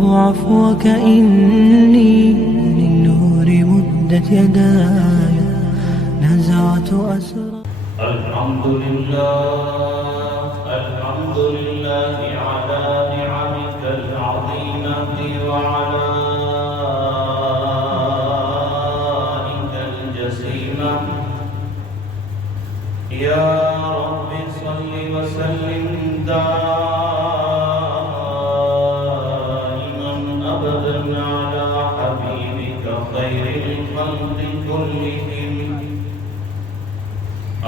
عفوك إني للنور مدت يداي نزعت أسرى. الحمد لله على نعمك العظيمة وعلى آلائك الجسيمة. يا رب صل وسلم دائما أبدا على حبيبك خير الخلق كلهم.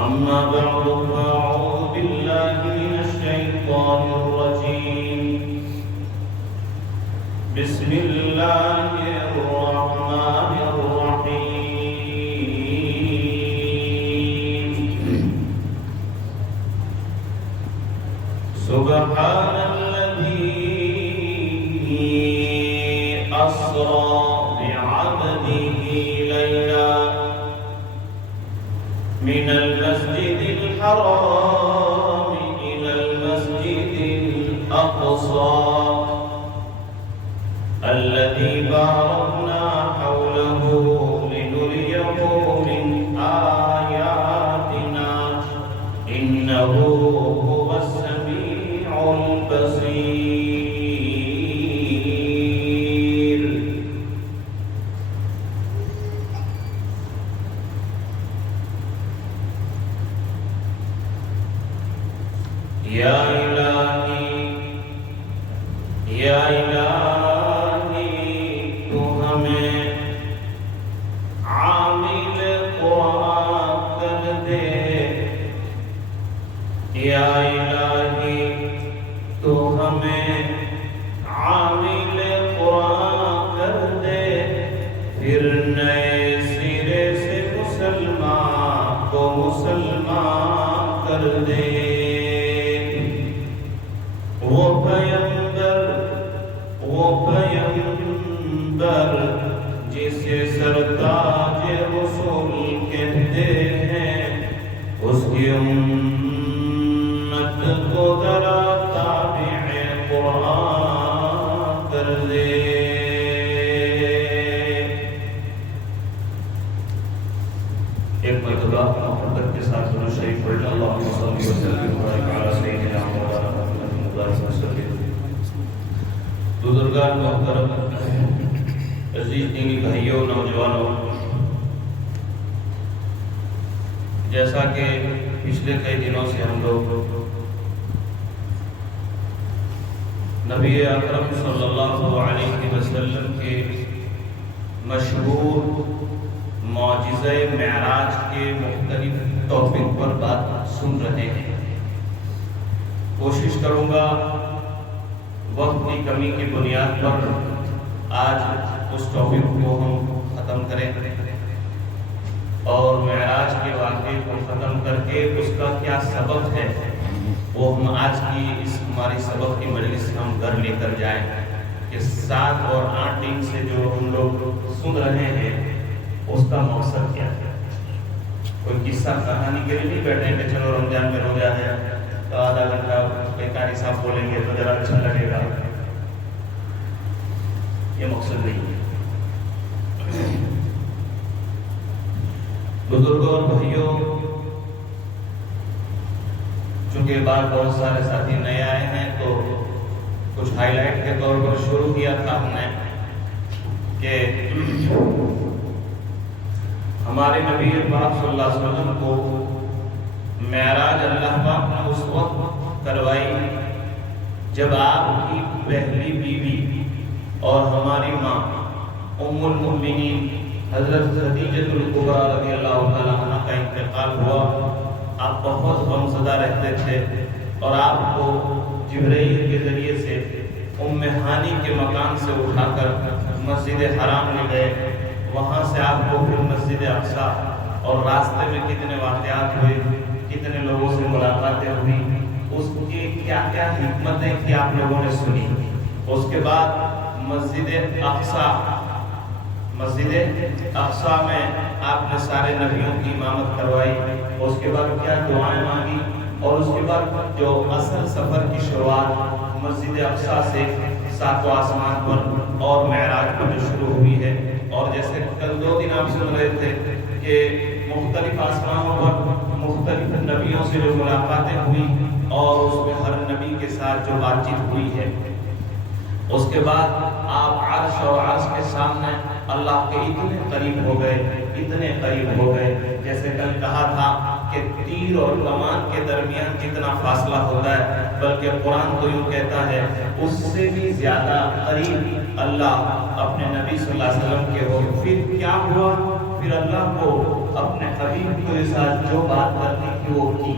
أما بعد فأعوذ بالله من الشيطان الرجيم. بسم الله الرحمن الرحيم. سبحان الذي أسرى بعبده ليلا من المسجد الحرام إلى المسجد الأقصى الذي باركنا حوله لنريه من آياتنا إنه هو السميع البصير. یا الہی تو ہمیں عامل قرآن کر دے. یا الہی تو ہمیں عامل قرآن کر دے. پھر نئے سرے سے مسلمان کو مسلمان کر دے. وہ پیغمبر جسے سرتاج رسول کہتے ہیں اس کی امت کو ذرا تابع قرآن کر دے. ایک مرتبہ محبت کے ساتھ درود شریف پڑھ لیں. اللہم صل وسلم وبارک علی سیدنا مولانا محمد مبارک وسلم. بزرگان محترم، عزیز دینی بھائیوں، نوجوانوں، جیسا کہ پچھلے کئی دنوں سے ہم لوگ نبی اکرم صلی اللہ علیہ وسلم کے مشہور معجزہ معراج کے مختلف ٹاپک پر بات سن رہے ہیں. کوشش کروں گا وقت کی کمی کی بنیاد پر آج اس ٹاپک کو ہم ختم کریں اور معراج کے واقعے کو ختم کر کے اس کا کیا سبب ہے وہ ہم آج کی اس ہماری سبق کی مجلس سے ہم گھر لے کر جائیں کہ 7 اور 8 دن سے جو ہم لوگ سن رہے ہیں اس کا مقصد کیا ہے. کوئی قصہ کہانی کے لیے نہیں بیٹھے کہ چلو رمضان میں روزہ ہے تو آدھا گھنٹہ کوئی قاری صاحب بولیں گے تو ذرا اچھا لگے گا. یہ مقصد نہیں ہے. بزرگوں اور بھائیوں، چونکہ بار بہت سارے ساتھی نئے آئے ہیں تو کچھ ہائی لائٹ کے طور پر شروع کیا تھا ہم نے کہ ہمارے نبی پاک صلی اللہ علیہ وسلم کو معراج اللہ پاک نے اس وقت کروائی جب آپ کی پہلی بیوی اور ہماری ماں ام المؤمنین حضرت خدیجہ الکبریٰ رضی اللہ تعالیٰ عنہ کا انتقال ہوا. آپ بہت غمزدہ رہتے تھے اور آپ کو جبرائیل کے ذریعے سے ام ہانی کے مکان سے اٹھا کر مسجد حرام لے گئے. وہاں سے آپ کو پھر مسجد اقصیٰ اور راستے میں کتنے واقعات ہوئے، کتنے لوگوں سے ملاقاتیں ہوئی، اس کی کیا کیا حکمتیں کی آپ لوگوں نے سنی. اس کے بعد مسجد اقصیٰ میں آپ نے سارے نبیوں کی امامت کروائی. اس کے بعد کیا دعائیں مانگی اور اس کے بعد جو اصل سفر کی شروعات مسجد اقصیٰ سے ساتواں آسمان پر اور معراج پر جو شروع ہوئی ہے. اور جیسے کل 2 دن آپ سن رہے تھے کہ مختلف آسمانوں پر مختلف نبیوں سے جو ملاقاتیں ہوئی اور اس میں ہر نبی کے ساتھ جو بات چیت ہوئی ہے، اس کے بعد آپ عرش اور عرش کے سامنے اللہ کے اتنے قریب ہو گئے، اتنے قریب ہو گئے. جیسے کل کہا تھا کہ تیر اور کمان کے درمیان جتنا فاصلہ ہوتا ہے، بلکہ قرآن تو یوں کہتا ہے اس سے بھی زیادہ قریب اللہ اپنے نبی صلی اللہ علیہ وسلم کے ہو. پھر کیا ہوا؟ پھر اللہ کو اپنے حبیب کے ساتھ جو بات کرنی تھی وہ کی.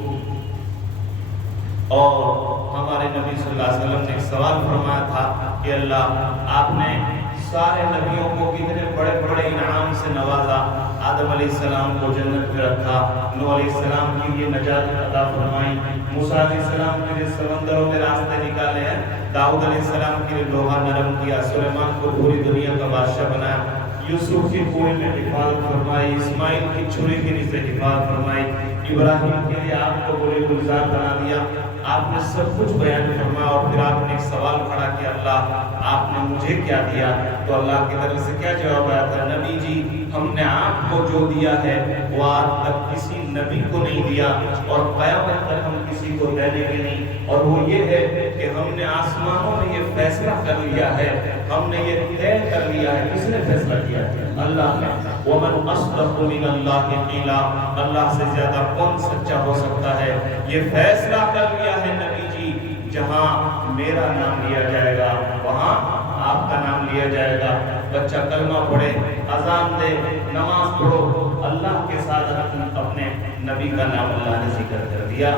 اور ہمارے نبی صلی اللہ علیہ وسلم نے ایک سوال فرمایا تھا کہ اللہ آپ نے سارے نبیوں کو کتنے بڑے بڑے انعام سے نوازا. آدم علیہ السلام کو جنت میں رکھا، نوح علیہ السلام کے لیے نجات عطا فرمائی، موسیٰ علیہ السلام کے لیے سمندروں میں راستے نکالے ہیں، داؤد علیہ السلام کے لیے لوہا نرم کیا، سلیمان کو پوری دنیا کا بادشاہ بنایا، یوسف کی کنویں میں حفاظت فرمائی، اسماعیل کی چھری کے نیچے حفاظت فرمائی، ابراہیم کے لیے آپ کو بڑے گلزار بنا دیا. آپ نے سب کچھ بیان فرمایا اور پھر آپ نے ایک سوال کھڑا کیا اللہ آپ نے مجھے کیا دیا؟ تو اللہ کی طرف سے کیا جواب آیا تھا؟ نبی جی ہم نے آپ کو جو دیا ہے وہ آج تک کسی نبی کو نہیں دیا اور قیامت تک ہم کسی کو دینے گے نہیں. اور وہ یہ ہے کہ ہم نے آسمانوں میں یہ فیصلہ کر لیا ہے، ہم نے یہ طے کر لیا ہے. کس نے فیصلہ کیا ہے؟ اللہ نے. وَمَنْ أَصْدَقُ مِنَ اللَّهِ قِيلًا، اللہ سے زیادہ کون سچا ہو سکتا ہے؟ یہ فیصلہ کر لیا ہے نبی جی جہاں میرا نام لیا جائے گا وہاں آپ کا نام لیا جائے گا. بچہ کلمہ پڑھے، اذان دے، نماز پڑھو، اللہ کے ساتھ اپنے نبی کا نام اللہ نے ذکر کر دیا.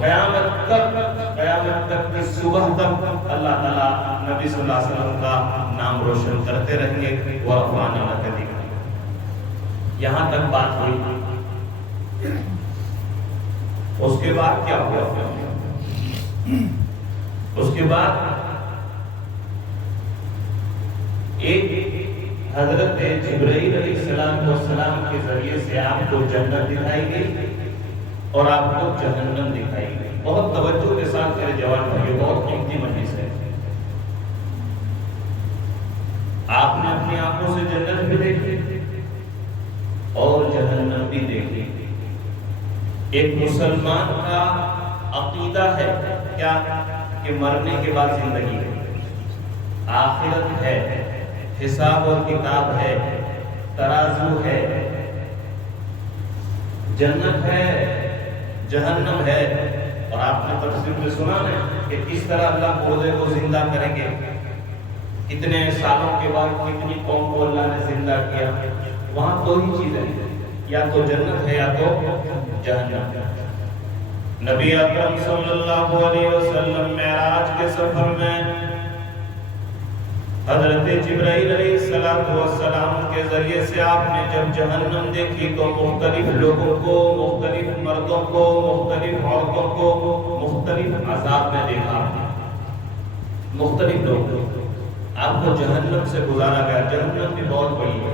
قیامت تک کی صبح تک اللہ تعالیٰ نبی صلی اللہ علیہ وسلم کا نام روشن کرتے رہیں گے. وَرَفَعْنَا لَكَ ذِكْرَكَ. یہاں تک بات ہوئی. اس کے بعد کیا ہوا؟ اس کے بعد ایک حضرت جبرائیل علیہ السلام کے ذریعے سے آپ کو جنت دکھائی گئی اور آپ کو جہنم دکھائی گئی. بہت توجہ کے ساتھ میرے جوان بھائیو، بہت قیمتی مجلس ہے. آپ نے اپنی آنکھوں سے جنت بھی دیکھی اور جہنم بھی دیکھی. ایک مسلمان کا عقیدہ ہے کیا کہ مرنے کے بعد زندگی ہے، آخرت ہے، حساب اور کتاب ہے، ترازو ہے، جنت ہے، جہنم ہے. اور آپ نے تفسیر میں سنا ہے کہ کس طرح اللہ مردے کو زندہ کریں گے، کتنے سالوں کے بعد کتنی قوم کو اللہ نے زندہ کیا. وہاں دو ہی چیزیں ہیں، یا تو جنت ہے یا تو جہنم. نبی اکرم صلی اللہ علیہ وسلم معراج کے سفر میں حضرت جبرائیل علیہ السلام کے ذریعے سے آپ نے جب جہنم دیکھی تو مختلف لوگوں کو، مختلف مردوں کو، مختلف عورتوں کو مختلف عذاب میں دیکھا. مختلف لوگوں آپ کو جہنم سے گزارا گیا. جہنم بھی بہت بڑی ہے.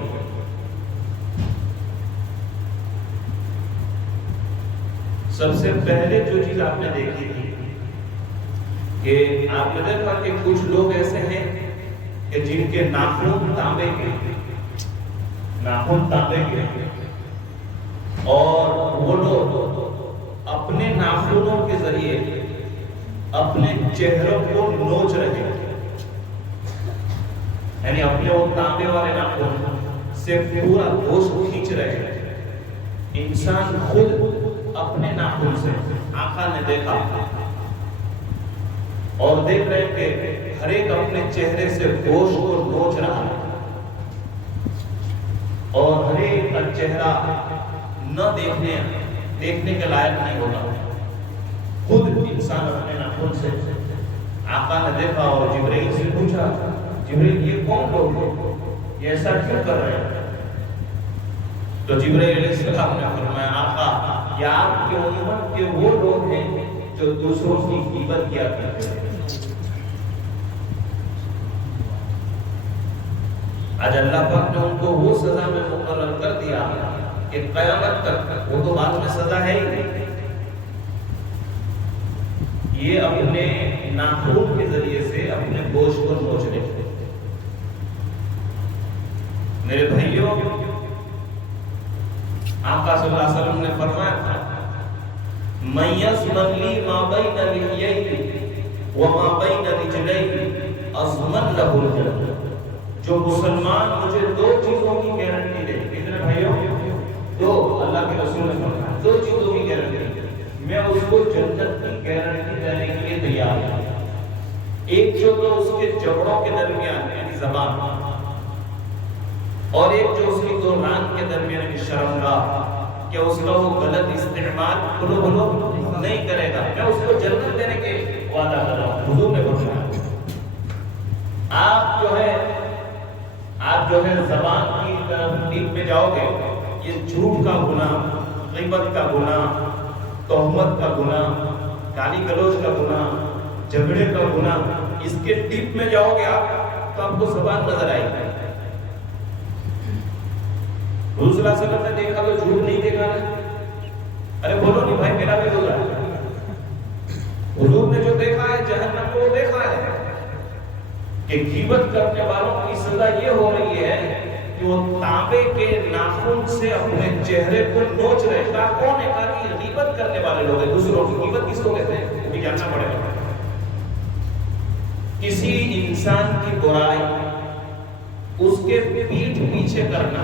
سب سے پہلے جو چیز آپ نے دیکھی تھی کہ آپ نے دیکھا کہ کچھ لوگ ایسے ہیں کہ جن کے ناخن تانبے کے اور وہ لوگ اپنے ناخنوں کے ذریعے اپنے چہروں کو نوچ رہے ہیں، یعنی اپنے وہ تانبے والے ناخن سے پورا گوشت کھینچ رہے ہیں. انسان خود اپنے ناخن سے آقا نے دیکھا اور دیکھ رہے کہ ہر ایک اپنے چہرے سے گوشت کو نوچ رہا ہے اور ہر ایک کا چہرہ نہ دیکھنے کے لائق نہیں ہوتا. خود انسان اپنے ناخن سے آقا نے دیکھا اور جبرائیل سے پوچھا، جبرائیل یہ کون لوگ ہیں، یہ ایسا کیوں کر رہے ہیں؟ تو جبرائیل علیہ السلام نے فرمایا آقا یہ آپ کی امت کے وہ لوگ ہیں جو دوسروں کی غیبت کیا کرتے ہیں. آج اللہ پاک نے ان کو وہ سزا میں مقرر کر دیا کہ قیامت تک، وہ تو بعد میں سزا ہے ہی، یہ اپنے ناخن کے ذریعے سے سے اپنے گوشت کو نوچ لے. میرے بھائیوں، آقا صلی اللہ علیہ وسلم نے فرمایا تھا من یضمن لی ما بین لحییہ وما بین رجلیہ اضمن لہ الجنہ. جو مسلمان مجھے دو چیزوں کی گارنٹی دے. کتنے بھائیوں؟ دو. اللہ کے رسول نے فرمایا دو چیزوں کی گارنٹی، میں اس کو جنت کی گارنٹی دینے کے لیے تیار ہوں. ایک جو تو اس کے جبڑوں کے درمیان یعنی زبان، اور ایک جو اس کی دو ران کے درمیان یعنی شرمگاہ، کہ اس کا وہ غلط استعمال بھلو نہیں کرے گا. میں اس کو جنت دینے کے وعدہ کر رہا ہوں. حضور نے فرمایا آپ جو ہے زبان کی طرف ڈیپ میں جاؤ گے، یہ جھوٹ کا گناہ، غیبت کا گناہ، تہمت کا گناہ، گالی گلوچ کا گناہ، جھگڑے کا گناہ، اس کے ڈیپ میں جاؤ گے آپ تو آپ کو زبان نظر آئے گی. حضور صلی اللہ علیہ وسلم نے دیکھا تو جھوٹ نہیں دیکھا نا. ارے بولو نہیں بھائی، میرا بھی گزرا ہے. حضور نے جو دیکھا ہے جہنم کو وہ دیکھا ہے کہ غیبت کرنے والوں کی سزا یہ ہو رہی ہے کہ وہ تانبے کے ناخن سے اپنے چہرے کو نوچ رہے. کہا کون ہے؟ کہا کہ غیبت کرنے والے لوگ ہیں. دوسروں کی غیبت کس کو کہتے ہیں وہ بھی جاننا پڑے گا. کسی انسان کی برائی اس کے پیٹھ پیچھے کرنا،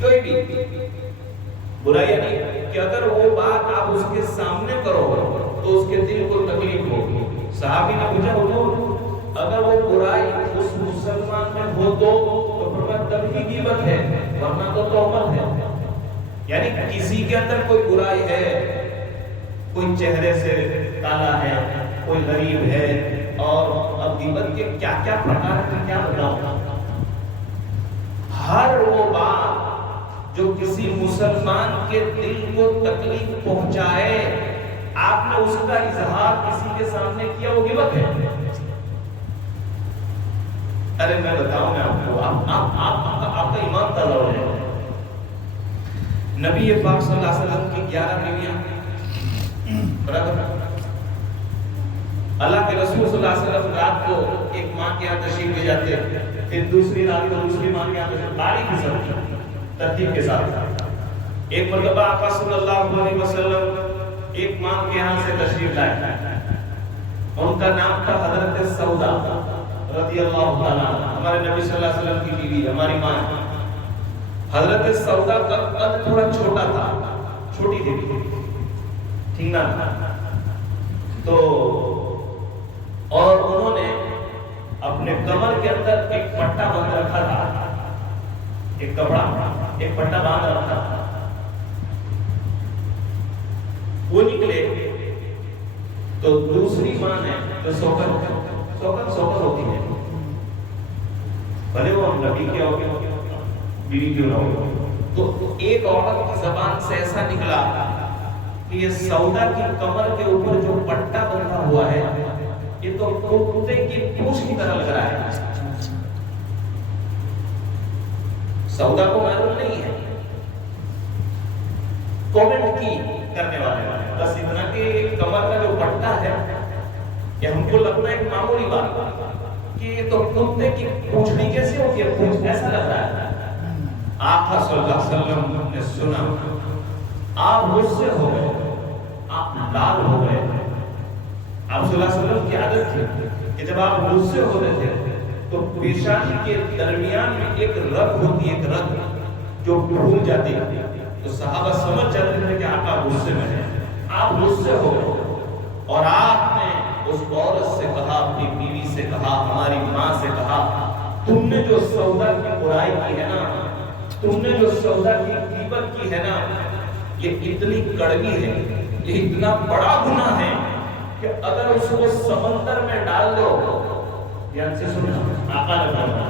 کوئی بھی برائی یعنی کہ اگر وہ بات آپ اس کے سامنے کرو تو اس کے دل کو تکلیف ہوگی. صحابی نے پوچھا حضور اگر وہ برائی اس مسلمان میں ہو تو فرمایا تب ہی غیبت ہے، ورنہ تو تہمت ہے. یعنی کسی کے اندر کوئی برائی ہے، کوئی چہرے سے کالا ہے، کوئی غریب ہے، اور اب غیبت کے کیا کیا پرکار ہیں کیا بتاؤں. ہر وہ بات جو کسی مسلمان کے دل کو تکلیف پہنچائے، آپ نے اس کا اظہار کسی کے سامنے کیا، وہ غیبت ہے. ارے میں بتاؤں میں آپ کو، آپ کا ایمان تازہ ہو جائے. نبی پاک صلی اللہ علیہ وسلم کی 11 بیویاں، برابر اللہ کے رسول صلی اللہ علیہ وسلم رات کو ایک ماں کے یہاں تشریف لے جاتے، پھر دوسری رات کو دوسری ماں کے یہاں تشریف، باریک کی سب ترتیب کے ساتھ. ایک مرتبہ آقا صلی اللہ علیہ وسلم ایک ماں کے یہاں سے تشریف لائے. ان کا نام تھا حضرت سودا رضی اللہ تعالیٰ، ہمارے نبی صلی اللہ علیہ وسلم کی بیوی، ہماری ماں. حضرت سودا کا قد تھوڑا چھوٹا تھا، چھوٹی تھی، ٹھیک نا. تو اور انہوں نے اپنے کمر کے اندر ایک پٹا باندھ رکھا تھا، ایک کپڑا، ایک پٹا باندھ رکھا تھا. وہ نکلے تو دوسری ماں نے جو سوکن ہوتی ہے، بھلے وہ نبی کے ہو بیوی کیوں نہ ہو، تو ایک عورت کی زبان سے ایسا نکلا کہ یہ سودا کی کمر کے اوپر جو پٹا بندھا ہوا ہے یہ تو کتے کی پوچھ کی طرح لگ رہا ہے. سودا کو معلوم نہیں ہے. کامنٹ کی کرنے والے بس اتنا کہ کمر کا جو پٹا ہے کہ ہم کو لگتا ہے ایک معمولی بات کہ یہ تو کتے کی پوچھڑی کیسے ہوتی ہے، پوچھ ایسا لگ رہا ہے. آقا صلی اللہ علیہ وسلم نے سنا، آپ غصے ہو گئے، آپ لال ہو گئے. آپ صلی اللہ علیہ وسلم کی عادت تھی کہ جب آپ غصے ہو رہے تھے تو پیشانی کے درمیان میں ایک رگ ہوتی ہے، ایک رگ جو پھول جاتی ہے. تو صحابہ سمجھ جاتے تھے کہ آقا غصے میں ہے. آپ غصے ہو گئے اور آپ نے اس عورت سے کہا، اپنی بیوی سے کہا، ہماری ماں سے کہا، تم نے جو سودا کی برائی کی ہے نا، تم نے جو سودا کی غیبت کی ہے نا، یہ اتنی کڑوی ہے، یہ اتنا بڑا گناہ ہے کہ اگر اس کو سمندر میں ڈال دو، دھیان سے سننا، آقا نے فرمایا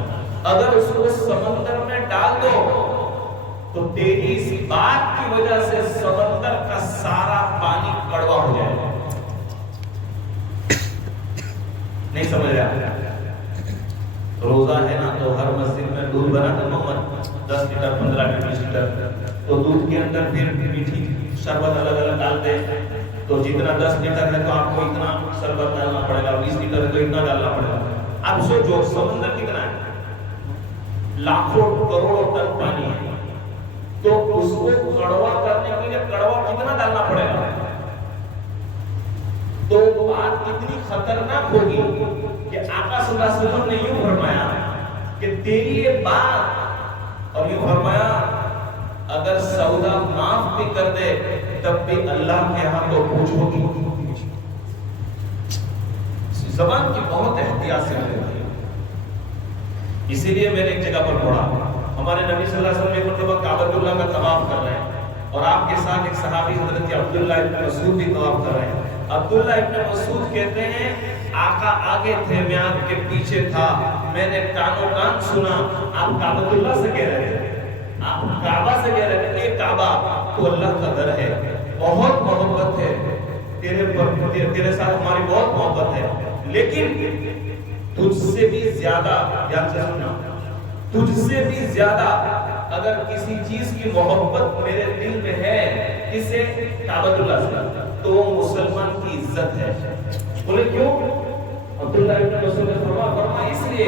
اگر اس کو سمندر میں ڈال دو تو تیری اس بات کی وجہ سے سمندر کا سارا پانی کڑوا ہو جائے گا. نہیں سمجھ رہا؟ روزہ ہے نا تو ہر مسجد میں دودھ بنا کر محمد 10 لیٹر 15 لیٹر 20 لیٹر، تو دودھ کے اندر پھر میٹھی شربت الگ الگ ڈالتے ہیں. تو جتنا 10 لیٹر ہے تو آپ کو اتنا شربت ڈالنا پڑے گا، 20 لیٹر ہے تو اتنا ڈالنا پڑے گا۔ اب سوچو سمندر کتنا ہے، لاکھوں کروڑوں ٹن پانی ہے، تو اس کو کڑوا کرنے کے لیے کڑوا کتنا ڈالنا پڑے گا؟ تو بات کتنی خطرناک ہوگی کہ آقا صلی اللہ علیہ وسلم نے یوں فرمایا کہ تیری یہ بات، اور یوں فرمایا اگر سودا معاف بھی کر دے تب بھی اللہ کے ہاں تو پوچھو گی۔ زبان کی بہت احتیاط سے رہتی ہے۔ اسی لیے میں نے ایک جگہ پر پڑھا، ہمارے نبی صلی اللہ علیہ وسلم ایک مرتبہ کعبۃ اللہ کا طواف کر رہے ہیں، اور آپ کے ساتھ ایک صحابی حضرت عبداللہ ابن مسعود بھی طواف کر رہے ہیں۔ عبداللہ ابن مسعود کہتے ہیں آقا آگے تھے، میں آپ کے پیچھے تھا، میں نے کانوں کان سنا آپ کعبۃ اللہ سے کہہ رہے تھے، آپ کعبہ سے کہہ رہے تھے کہ کعبہ تو اللہ کا گھر ہے، بہت محبت ہے تیرے ساتھ، ہماری بہت محبت ہے، لیکن تجھ سے بھی زیادہ، یا سننا، تجھ سے بھی زیادہ اگر کسی چیز کی محبت میرے دل میں ہے، اسے کعبۃ اللہ سے، تو وہ مسلمان کی عزت ہے۔ بولے کیوں؟ عبداللہ ابن مسعود نے فرمایا اس لیے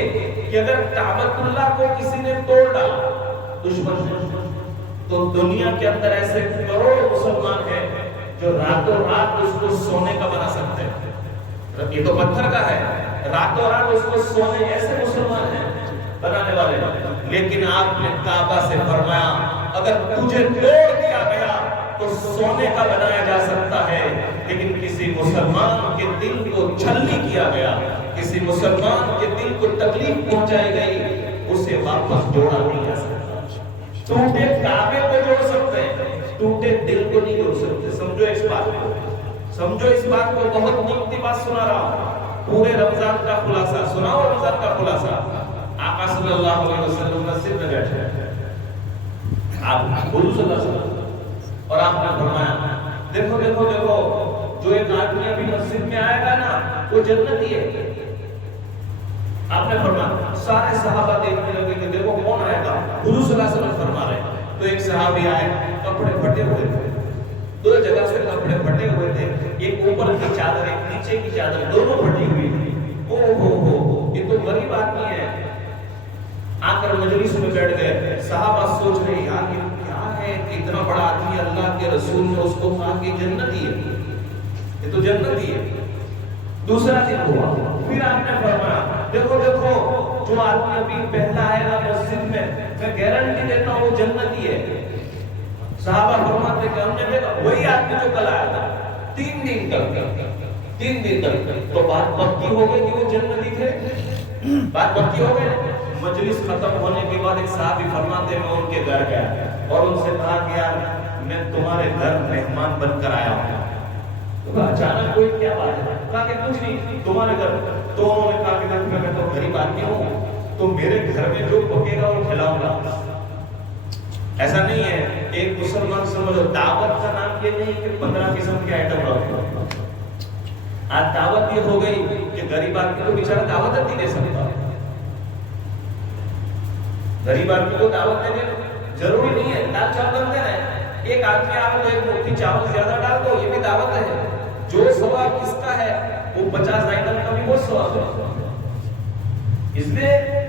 کہ اگر کعبۃ اللہ کو کسی نے توڑ ڈالا دشمن نے، تو دنیا کے اندر ایسے کروڑوں مسلمان ہیں جو راتوں رات اس کو سونے کا بنا سکتے ہیں۔ یہ تو پتھر کا ہے، راتوں رات اس کو سونے، ایسے مسلمان ہیں بنانے والے، لیکن آپ نے کعبہ سے فرمایا اگر تجھے توڑ دیا گیا تو سونے کا بنایا جا سکتا ہے، لیکن کسی مسلمان کے دل کو چھلنی کیا گیا، کسی مسلمان کے دل کو تکلیف پہنچائی گئی، اسے واپس جوڑا نہیں جا سکتا۔ ٹوٹے کعبے کو جوڑ سکتے ہیں، ٹوٹے دل کو نہیں جوڑ سکتے۔ سمجھو اس بات کو، سمجھو اس بات کو، بہت قیمتی بات سنا رہا ہوں، پورے رمضان کا خلاصہ سناؤ، رمضان کا خلاصہ۔ آقا صلی اللہ علیہ وسلم مسجد میں بیٹھے ہیں، آپ حضور صلی اللہ علیہ وسلم، اور آپ نے فرمایا دیکھو دیکھو دیکھو، جو ایک آدمی ابھی مسجد میں آئے گا نا وہ جنتی ہے۔ آپ نے فرمایا، سارے صحابہ دیکھنے لگے کہ دیکھو کون آئے گا، حضور صلی اللہ علیہ وسلم فرما رہے ہیں۔ تو ایک صحابی آئے، کپڑے پھٹے ہوئے تھے، دو جگہ سے کپڑے پھٹے ہوئے تھے، ایک اوپر کی چادر ایک نیچے کی چادر، دونوں پھٹی ہوئی تھی۔ او یہ تو غریب آدمی ہے۔ آ کر مجلس میں بیٹھ گئے، صحابہ سوچ رہے یار یہ کیا ہے کہ اتنا بڑا آدمی، اللہ کے رسول نے اس کو کہا کہ جنتی ہے، یہ تو جنتی ہے۔ دوسرا دن ہوا، پھر آپ نے فرمایا دیکھو دیکھو، جو آدمی ابھی پہلا آئے گا مسجد میں گارنٹی دیتا ہوں وہ جنتی ہے۔ صحابہ فرماتے کہ ہم نے دیکھا وہی آدمی جو کل آیا تھا، 3 دن تک، تو بات پکی ہو گئی کہ وہ جنتی تھے، بات پکی ہو گئی۔ مجلس ختم ہونے کے بعد ایک صحابی فرماتے میں ان کے گھر گیا اور ان سے کہا کہ یار میں تمہارے گھر مہمان بن کر آیا ہوں۔ تو اچانک کوئی کیا بات ہے؟ کہا کہ کچھ نہیں، تمہارے گھر۔ تو انہوں نے کہا کہ میں تو غریب آدمی ہوں، تو میرے گھر میں جو پکے گا وہ کھلاؤں گا۔ ایسا نہیں ہے، ایک مسلمان سمجھو دعوت کا نام یہ نہیں کہ 15 قسم کے آئٹم رکھو۔ آج دعوت یہ ہو گئی کہ غریب آدمی کو بیچارہ دعوت نہیں دے سکتا۔ غریب آدمی کو دعوت دینے ضروری نہیں ہے، دال چاول بنتے ہیں، ایک آدمی آپ کو ایک مٹھی چاول زیادہ ڈال دو، یہ بھی دعوت ہے۔ جو ثواب کس کا ہے وہ 50 آئٹم کا بھی وہ ثواب ہے۔ اس لیے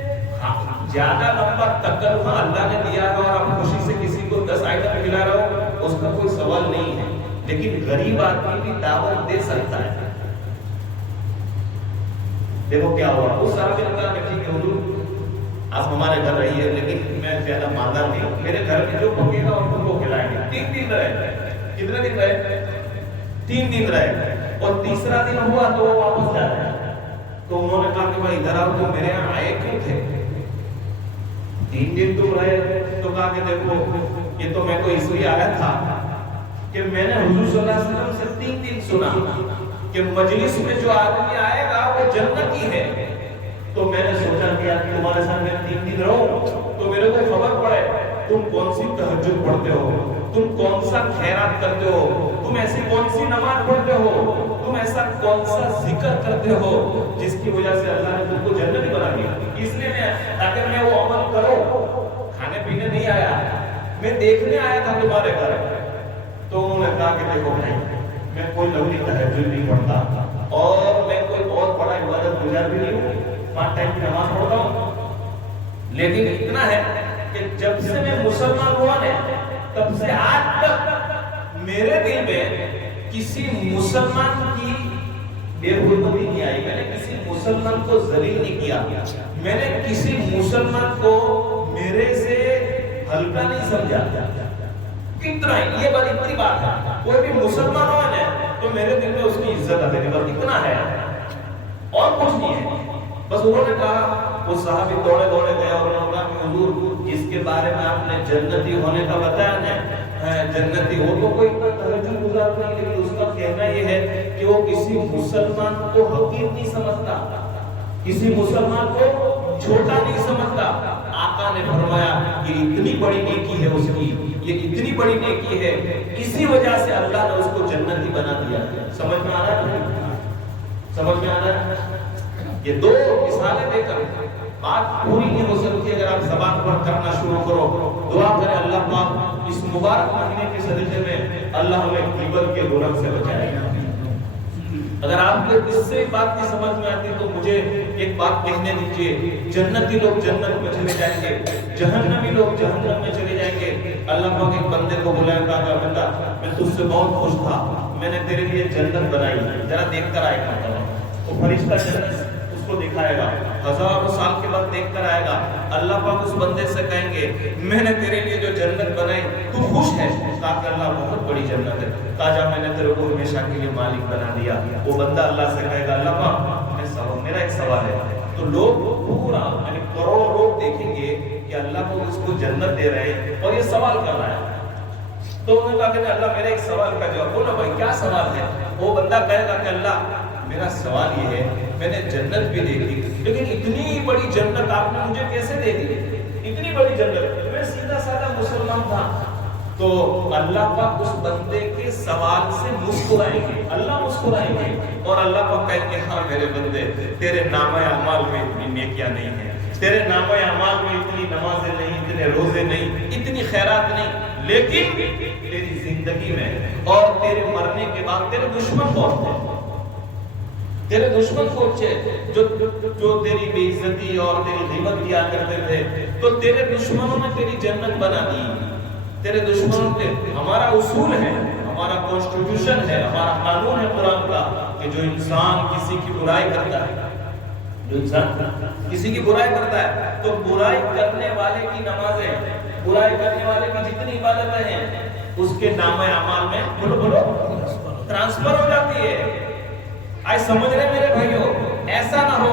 زیادہ لمبا تکلفہ اللہ نے دیا ہے اور آپ خوشی سے کسی کو 10 آئٹم کھلا رہے ہو، اس کا کوئی سوال نہیں ہے، لیکن غریب آدمی بھی دعوت دے سکتا ہے۔ دیکھو کیا ہوا، اس صحابی نے کہا کہ ٹھیک ہے حضور آپ ہمارے گھر رہیے، لیکن میں زیادہ مالدار نہیں ہوں، میرے گھر میں جو پکے گا اور تم کو کھلائیں گے۔ 3 دن رہے، کتنے دن رہے؟ 3 دن رہے، اور تیسرا دن ہوا تو وہ واپس جا رہے ہیں۔ تو انہوں نے کہا کہ بھائی ادھر آؤ، تو میرے یہاں آئے کیوں تھے؟ 3 دن تم رہے۔ تو کہا کہ دیکھو یہ تو میں تو اس لیے آیا تھا کہ میں نے حضور صلی اللہ علیہ وسلم سے 3 دن سنا کہ مجلس میں جو آدمی آئے گا وہ جنتی ہے، تو میں نے سوچا کہ تمہارے ساتھ میں 3 دن رہوں تو میرے کو خبر پڑے تم کون سی تہجد پڑھتے ہو، تم کون سا خیرات کرتے ہو، تم ایسی کون سی نماز پڑھتے ہو، تم ایسا کون سا ذکر کرتے ہو جس کی وجہ سے اللہ نے تم کو جنتی بنا دیا۔ اس لیے میں تاکہ میں وہ عمل کروں، کھانے پینے نہیں آیا، میں دیکھنے آیا تھا تمہارے گھر۔ تو انہوں نے کہا کہ دیکھو بھائی میں کوئی لمبی تہجد نہیں پڑھتا اور میں کوئی بہت بڑا عبادت گزار بھی نہیں ہوں، 5 ٹائم کی نماز پڑھتا ہوں، لیکن اتنا ہے کہ جب سے میں مسلمان ہوا نا تب سے آج تک میرے دل میں کسی مسلمان کی بے حرمتی نہیں آئی، میں نے کسی مسلمان کو ذلیل نہیں کیا، میں نے کسی مسلمان کو میرے سے ہلکا نہیں سمجھا۔ اتنا ہی، یہ بات اتنی بات ہے، کوئی بھی مسلمان ہو نا تو میرے دل میں اس کی عزت آتی ہے، بس اتنا ہے اور کچھ نہیں ہے۔ بس انہوں نے کہا، وہ صحابی دوڑے دوڑے گئے اور انہوں نے کہا کہ حضور جس کے بارے میں آپ نے جنتی ہونے کا بتایا نا، جنتی ہو تو کوئی اتنا تہجد گزار نہیں، لیکن اس کا کہنا یہ ہے کہ وہ کسی مسلمان کو حقیر نہیں سمجھتا، کسی مسلمان کو چھوٹا نہیں سمجھتا۔ آقا نے فرمایا کہ اتنی بڑی نیکی ہے اس کی، یہ اتنی بڑی نیکی ہے، اسی وجہ سے اللہ نے اس کو جنتی بنا دیا۔ سمجھ میں آ رہا ہے؟ سمجھ میں آ رہا ہے؟ یہ دو مثالیں دے کر بات پوری نہیں ہو سکتی اگر آپ زبان پر کرنا شروع کرو۔ دعا کریں اللہ پاک اس مبارک مہینے کے صدقے میں اللہ ہمیں غیبت کے گناہ سے بچائے۔ اگر آپ کو اس سے بات کی سمجھ میں آتی تو مجھے ایک بات کہنے دیجئے، جنتی لوگ جنت میں چلے جائیں گے، جہنمی لوگ جہنم میں چلے جائیں گے۔ اللہ پاک ایک بندے کو بلایا، کہا بندہ میں تجھ سے بہت خوش تھا، میں نے تیرے لیے جنت بنائی، ذرا دیکھ کر آئے گا۔ تو فرشتہ جنت اس کو دکھائے گا، ہزاروں سال کے بعد دیکھ کر آئے گا۔ اللہ پاک اس بندے سے کہیں گے میں نے تیرے لیے جو جنت بنائی تو خوش ہے؟ تاکہ اللہ بہت بڑی جنت ہے، تاجا میں نے تیرے کو ہمیشہ کے لیے مالک بنا دیا۔ وہ بندہ اللہ سے کہے گا اللہ پاک میرا ایک سوال ہے۔ تو لوگ پورا یعنی کروڑوں لوگ دیکھیں گے کہ اللہ کو اس کو جنت دے رہے ہیں اور یہ سوال کر رہا ہے۔ تو انہوں نے کہا کہ اللہ میرے ایک سوال کا جواب، بولو بھائی کیا سوال ہے؟ وہ بندہ کہے گا کہ اللہ میرا سوال یہ ہے، میں نے جنت بھی دیکھی لیکن اتنی بڑی جنت آپ نے مجھے کیسے دے دی؟ اتنی بڑی جنت، میں سیدھا سادہ مسلمان تھا۔ تو اللہ پاک اس بندے کے سوال سے مسکرائیں گے، اللہ مسکرائیں گے اور اللہ پاک کہیں گے ہاں میرے بندے تیرے نامہ اعمال میں اتنی نیکیاں نہیں ہیں، تیرے نامہ اعمال میں اتنی نمازیں نہیں، اتنے روزے نہیں، اتنی خیرات نہیں، لیکن تیری زندگی میں اور تیرے مرنے کے بعد تیرے دشمن بہت ہیں، تیرے دشمن سوچے جو تیری بے عزتی اور تیری غیبت کیا کرتے تھے، تو تیرے دشمنوں نے تیری جنت بنا دی۔ تیرے دشمنوں کے ہمارا اصول ہے، ہمارا کانسٹیٹیوشن ہے، ہمارا قانون ہے قرآن کا کہ جو انسان کسی کی برائی کرتا ہے، جو انسان کسی کی برائی کرتا ہے تو برائی کرنے والے کی نمازیں، برائی کرنے والے کی جتنی عبادتیں ہیں اس کے نامہ اعمال میں بولو ٹرانسفر ہو جاتی ہے۔ آج سمجھ رہے میرے بھائیوں، ایسا نہ ہو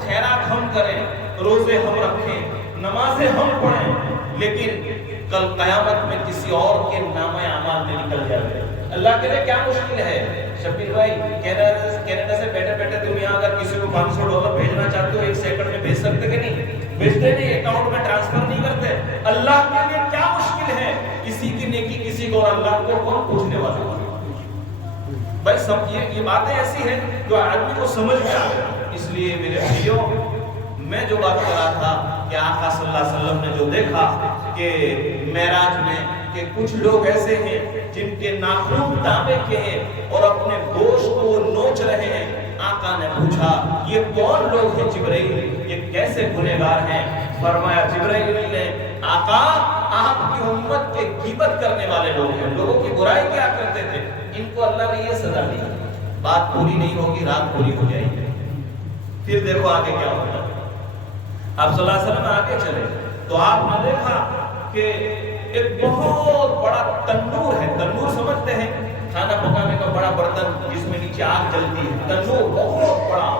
خیرات ہم کریں، روزے ہم رکھیں، نمازیں ہم پڑھیں، لیکن کل قیامت میں کسی اور کے نامہ اعمال میں نکل جائے۔ اللہ کے لیے کیا مشکل ہے؟ شبیر بھائی کینیڈا سے بیٹھے بیٹھے تم یہاں اگر کسی کو $500 بھیجنا چاہتے ہو 1 سیکنڈ میں بھیج سکتے کہ نہیں؟ بھیجتے نہیں، اکاؤنٹ میں ٹرانسفر نہیں کرتے۔ اللہ کے لیے کیا مشکل ہے؟ کسی کی نیکی کسی کو، اور اللہ کو کون پوچھنے والا؟ بھائی سب یہ باتیں ایسی ہیں جو آدمی کو سمجھ میں آ گئی۔ اس لیے میرے بھائیوں میں جو بات کر رہا تھا کہ آقا صلی اللہ علیہ وسلم نے جو دیکھا کہ معراج میں کہ کچھ لوگ ایسے ہیں جن کے ناخن تانبے کے ہیں اور اپنے گوشت کو وہ نوچ رہے ہیں۔ آقا نے پوچھا یہ کون لوگ ہیں جبرائیل، یہ کیسے گنہگار ہیں؟ فرمایا جبرائیل نے آقا آپ کی امت کے غیبت کرنے والے لوگ ہیں، لوگوں کی برائی کیا کرتے تھے، ان کو اللہ نے یہ سزا دی۔ بات پوری نہیں ہوگی، رات پوری ہو جائے گی۔ پھر دیکھو آگے کیا ہوگا۔ آپ صلی اللہ علیہ وسلم آگے چلے تو آپ نے دیکھا کہ ایک بہت بڑا تندور ہے۔ تندور سمجھتے ہیں کھانا پکانے کا بڑا برتن جس میں نیچے آگ جلتی ہے، تندور بہت بڑا،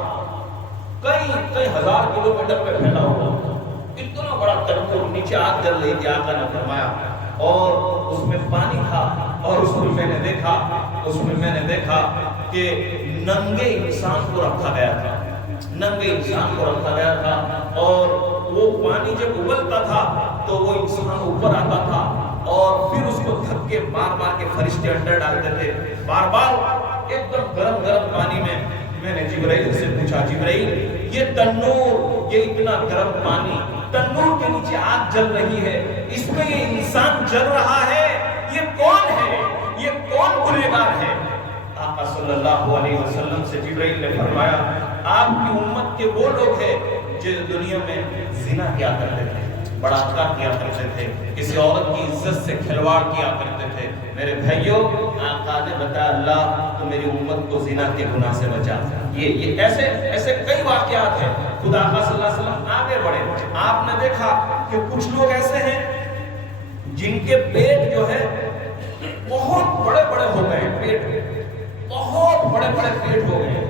کئی ہزار کلومیٹر پہ پھیلا ہوا، اتنا بڑا تندور، نیچے آگ جل رہی تھی۔ آقا نے فرمایا اور اس میں پانی تھا، اور اس میں میں نے دیکھا کہ ننگے انسان کو رکھا گیا تھا، ننگے انسان کو رکھا گیا تھا، اور وہ پانی جب ابلتا تھا تو وہ انسان اوپر آتا تھا اور پھر اس کو دھکے مار کے فرشتے اندر ڈالتے تھے، بار بار ایک دم گرم پانی میں۔ میں نے جبرائیل سے پوچھا جبرائیل یہ تنور، یہ اتنا گرم پانی، تنور کے نیچے آگ جل رہی ہے، اس میں یہ انسان جل رہا ہے، یہ کون ہے، یہ کون گنہگار ہے؟ آقا صلی اللہ علیہ وسلم سے جبرائیل نے فرمایا آپ کی امت کے وہ لوگ ہیں جو دنیا میں زنا کیا کرتے تھے، بڑاکا کیا کرتے تھے، کسی عورت کی عزت سے کھلواڑ کیا کرتے تھے۔ میرے بھائیوں، آقا نے بتایا اللہ تو میری امت کو زنا کے گناہ سے بچا۔ یہ ایسے کئی واقعات ہیں۔ خدا آقا صلی اللہ علیہ وسلم آگے بڑھے، آپ نے دیکھا کہ کچھ لوگ ایسے ہیں جن کے پیٹ جو ہے بہت بڑے بڑے ہو گئے، پیٹ بہت بڑے بڑے پیٹ ہو گئے،